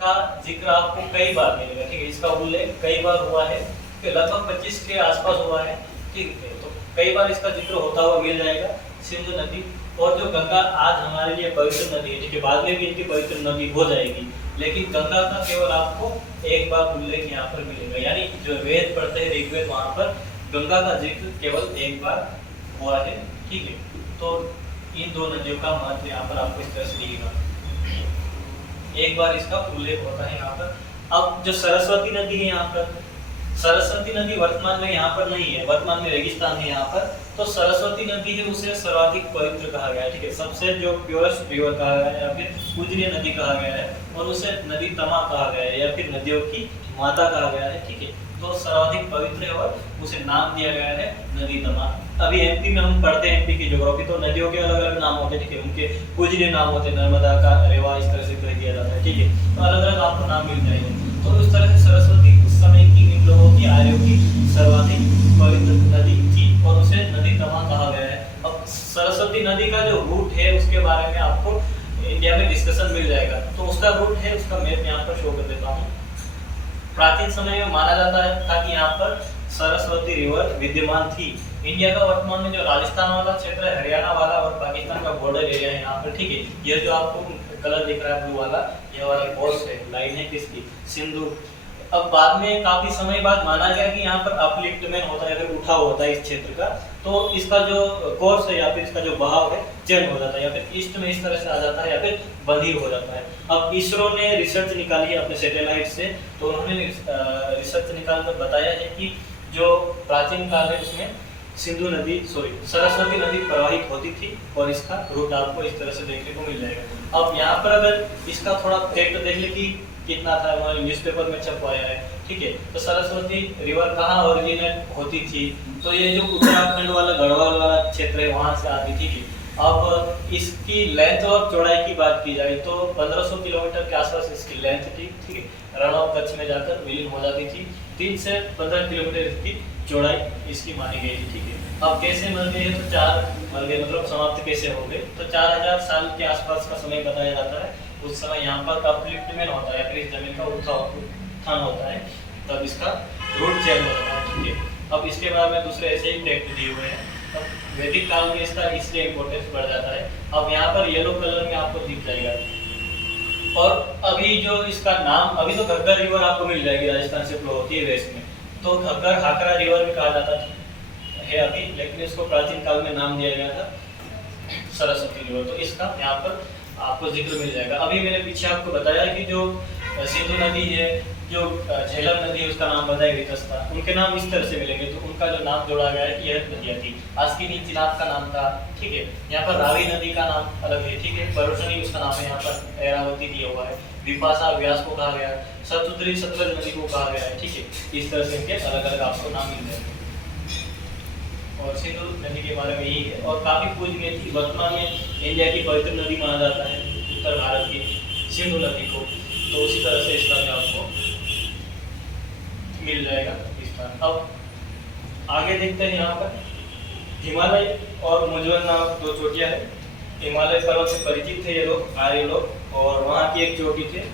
का जिक्र आपको कई बार मिलेगा, ठीक है। इसका उल्लेख कई बार हुआ है, कि लगभग 25 के आसपास हुआ है, ठीक है। तो कई बार इसका जिक्र होता हुआ मिल जाएगा सिंधु नदी। और जो गंगा आज हमारे लिए पवित्र नदी है, ठीक है, बाद में भी इनकी पवित्र नदी हो जाएगी, लेकिन गंगा का केवल आपको एक बार उल्लेख यहाँ पर मिलेगा। यानी जो वेद पढ़ते हैं ऋग्वेद, वहाँ पर गंगा का जिक्र केवल एक बार हुआ है, ठीक है। तो इन दो नदियों का महत्व यहाँ पर आपको इस तरह से दिखेगा, एक बार इसका उल्लेख होता है यहाँ पर। अब जो सरस्वती नदी है यहाँ पर, सरस्वती नदी वर्तमान में यहाँ पर नहीं है, वर्तमान में रेगिस्तान है यहाँ पर। तो सरस्वती नदी है उसे सर्वाधिक पवित्र कहा गया है, ठीक है, सबसे जो प्योरेस्ट रिवर कहा गया है, या फिर पूजनीय नदी कहा गया है, और उसे नदी तमा कहा गया है, या फिर नदियों की माता कहा गया है, ठीक है। तो सर्वाधिक पवित्र है और उसे नाम दिया गया है नदी तमा। अभी एमपी में हम पढ़ते हैं एमपी की ज्योग्राफी, तो नदियों के अलग अलग नाम होते हैं, ठीक है, उनके पूजनीय नाम होते हैं, नर्मदा का, रेवा, इस तरह से कह दिया जाता है, ठीक है। तो अलग अलग आपको नाम मिल जाएंगे। तो उस तरह से सरस्वती उस समय की इन लोगों की आर्यों की सर्वाधिक पवित्र नदी थी, और उसे नदी तमा कहा गया है। अब सरस्वती नदी का जो रूट है उसके बारे में आपको इंडिया में डिस्कशन मिल जाएगा। तो उसका रूट है, उसका मैप यहाँ पर शो कर देता हूँ। प्राचीन समय में माना जाता है था कि यहाँ पर सरस्वती रिवर विद्यमान थी। इंडिया का वर्तमान में जो राजस्थान वाला क्षेत्र है, हरियाणा वाला और पाकिस्तान का बॉर्डर एरिया है यहाँ पर, ठीक है। ये जो आपको कलर दिख रहा है ब्लू वाला, ये वाला कोर्स है, लाइन है किसकी, सिंधु। अब बाद में काफी समय बाद माना गया कि यहाँ पर अपलिफ्टमेंट होता है, अगर उठाव होता है इस क्षेत्र का, तो इसका जो कोर्स है या फिर इसका जो बहाव है चेंज हो जाता है, या फिर ईस्ट में इस तरह से आ जाता है, या फिर बंधी हो जाता है। अब इसरो ने रिसर्च निकाली है अपने सैटेलाइट से, तो उन्होंने रिसर्च निकाल कर बताया है कि जो प्राचीन काल है उसमें सरस्वती नदी प्रवाहित होती थी, और इसका रूट आपको इस तरह से देखने को मिल जाएगा। अब यहाँ पर अगर इसका थोड़ा फैक्ट देख ले कि कितना था, हमारे न्यूज़पेपर में छपवाया है, ठीक है। तो सरस्वती रिवर कहाँ ओरिजिनेट होती थी, तो ये जो उत्तराखंड वाला गढ़वाल वाला क्षेत्र है वहाँ से आती थी, ठीक है। अब इसकी लेंथ और चौड़ाई की बात की जाए तो 1500 किलोमीटर के आसपास इसकी लेंथ थी, ठीक है। रण और कच्छ में जाकर विलीन हो जाती थी। 3 से 15 किलोमीटर इसकी चौड़ाई इसकी मानी गई थी, ठीक है। अब कैसे मर गए हैं, तो 4 मर गए, मतलब समाप्त कैसे हो गए, तो 4000 साल के आसपास का समय बताया जाता है। उस समय यहाँ पर अपलिफ्टमेंट होता है, फिर इस जमीन का उत्थान होता है, तब इसका रूट चेंज हो जाता है, ठीक है। अब इसके बाद में दूसरे ऐसे ही फैक्ट दिए हुए हैं। अब वैदिक काल में इसका इसलिए इम्पोर्टेंस बढ़ जाता है। अब यहाँ पर येलो कलर में आपको दिख जाएगा। और अभी जो इसका नाम, अभी तो घग्गर रिवर आपको मिल जाएगी, राजस्थान से फ्लो होती है वेस्ट में, तो घग्गर हाकरा रिवर भी कहा जाता है अभी, लेकिन इसको प्राचीन काल में नाम दिया गया था सरस्वती रिवर। तो इसका यहाँ पर आपको जिक्र मिल जाएगा। अभी मैंने पीछे आपको बताया कि जो सिंधु नदी है, जो झेलम नदी है, उसका नाम बताया वितस्ता, उनके नाम इस तरह से मिलेंगे। तो उनका जो नाम जोड़ा गया है कि यह नदियाँ थी। आस्किनी चिनाब का नाम था, ठीक है। यहाँ पर रावी नदी का नाम अलग है, ठीक है। परुषणी उसका नाम है, यहाँ पर ऐरावती दिया हुआ है। विपाशा व्यास को कहा गया, सतुद्री सतलज नदी को कहा गया है, ठीक है। इस तरह से इनके अलग अलग आपको नाम मिल जाएंगे। और सिंधु नदी के बारे में यही है, और काफी पूजनीय थी। वर्तमान में इंडिया की पवित्र नदी माना जाता है उत्तर भारत की सिंधु नदी को। तो उसी तरह से इसका भी आपको मिल जाएगा स्थान। अब आगे देखते हैं, यहाँ पर हिमालय और मुजवन नाम 2 चोटियाँ हैं। हिमालय पर्वत से परिचित थे ये लोग, आर्य लोग, और वहाँ की एक चोटी थे,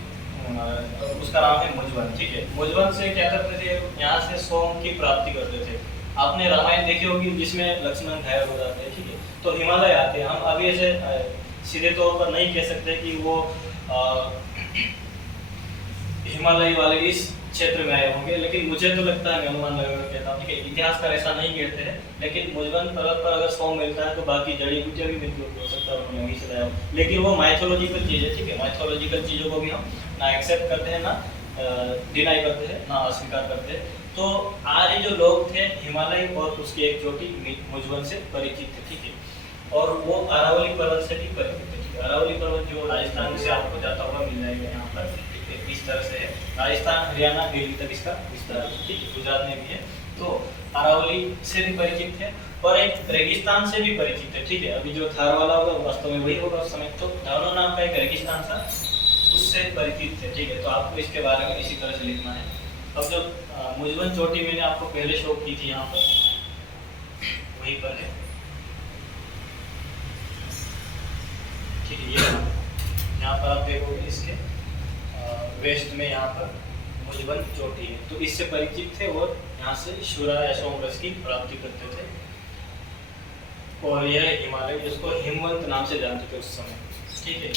उसका नाम है मुजवन, ठीक है। मुजवन से क्या करते थे, यहाँ से सोम की प्राप्ति करते थे। आपने रामायण देखी होगी जिसमें लक्ष्मण घायल हो जाते हैं, ठीक है। तो हिमालय आते हैं। हम अभी ऐसे सीधे तौर पर नहीं कह सकते कि वो हिमालय वाले इस क्षेत्र में आए होंगे, लेकिन मुझे तो लगता है, मैं अनुमान लगाकर कहता हूँ, ठीक है। इतिहासकार ऐसा नहीं कहते हैं, लेकिन मुजवन पर्वत पर अगर सोम मिलता है तो बाकी जड़ी बूटियाँ भी मिलती हो सकता है उन्होंने वहीं से लाया हो। लेकिन वो माइथोलॉजिकल चीज़ है, ठीक है। माइथोलॉजिकल चीज़ों को भी हम ना एक्सेप्ट करते हैं, ना डिनाई करते हैं, ना अस्वीकार करते हैं। तो आर्य जो लोग थे, हिमालय और उसकी एक चोटी मुजवन से परिचित थे, ठीक है। और वो अरावली पर्वत से भी परिचित थे, ठीक है। अरावली पर्वत जो राजस्थान से आपको जाता हुआ मिल जाएगा यहाँ पर, ठीक है। इस तरह से है, राजस्थान, हरियाणा, दिल्ली तक इसका विस्तार है, ठीक है। गुजरात में भी है। तो अरावली से भी परिचित है, और एक रेगिस्तान से भी परिचित है, ठीक है। अभी जो थार वाला होगा वास्तव में वही होगा उस समय। तो धानो नाम का एक रेगिस्तान था, उससे परिचित थे, ठीक है। तो आपको इसके बारे में इसी तरह से लिखना है। अब जो मुजवन चोटी मैंने आपको पहले शो की थी, यहाँ पर वहीं पर है, ठीक है। ये यहाँ पर आप देखोगे इसके वेस्ट में यहाँ पर भुजबल चोटी है, तो इससे परिचित थे और यहाँ से शिवराज अशोक रस की प्राप्ति करते थे। और यह हिमालय जिसको हिमवंत नाम से जानते थे उस समय। ठीक है।